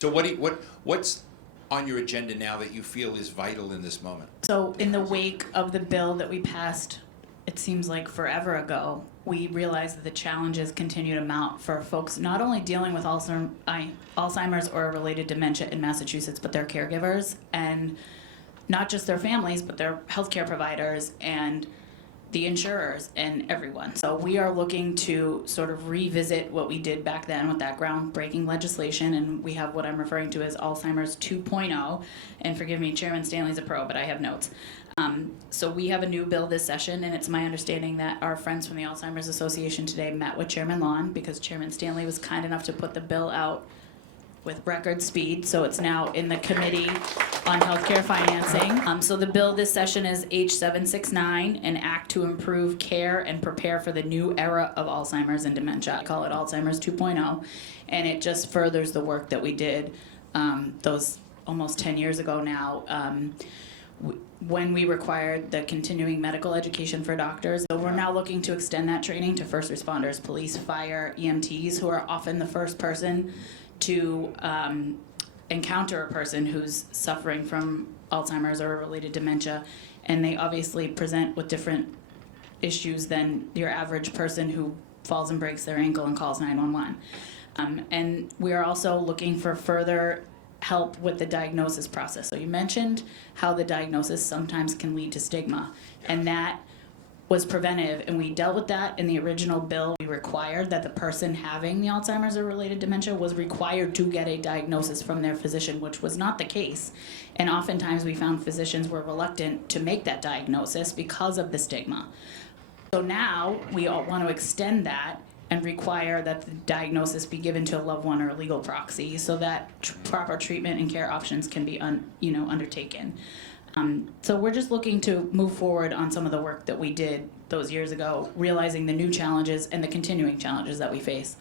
So what's on your agenda now that you feel is vital in this moment? So in the wake of the bill that we passed, it seems like forever ago, we realized that the challenges continue to mount for folks not only dealing with Alzheimer's or related dementia in Massachusetts, but their caregivers, and not just their families, but their healthcare providers and the insurers and everyone. So we are looking to sort of revisit what we did back then with that groundbreaking legislation, and we have what I'm referring to as Alzheimer's 2.0, and forgive me, Chairman Stanley's a pro, but I have notes. So we have a new bill this session, and it's my understanding that our friends from the Alzheimer's Association today met with Chairman Lawn because Chairman Stanley was kind enough to put the bill out with record speed, so it's now in the Committee on Healthcare Financing. So the bill this session is H769, an act to improve care and prepare for the new era of Alzheimer's and dementia. I call it Alzheimer's 2.0, and it just furthers the work that we did those almost 10 years ago now, when we required the continuing medical education for doctors. So we're now looking to extend that training to first responders, police, fire, EMTs, who are often the first person to encounter a person who's suffering from Alzheimer's or related dementia, and they obviously present with different issues than your average person who falls and breaks their ankle and calls 911. And we are also looking for further help with the diagnosis process. So you mentioned how the diagnosis sometimes can lead to stigma, and that was preventive, and we dealt with that in the original bill. We required that the person having the Alzheimer's or related dementia was required to get a diagnosis from their physician, which was not the case. And oftentimes we found physicians were reluctant to make that diagnosis because of the stigma. So now we all want to extend that and require that the diagnosis be given to a loved one or a legal proxy so that proper treatment and care options can be undertaken. So we're just looking to move forward on some of the work that we did those years ago, realizing the new challenges and the continuing challenges that we face.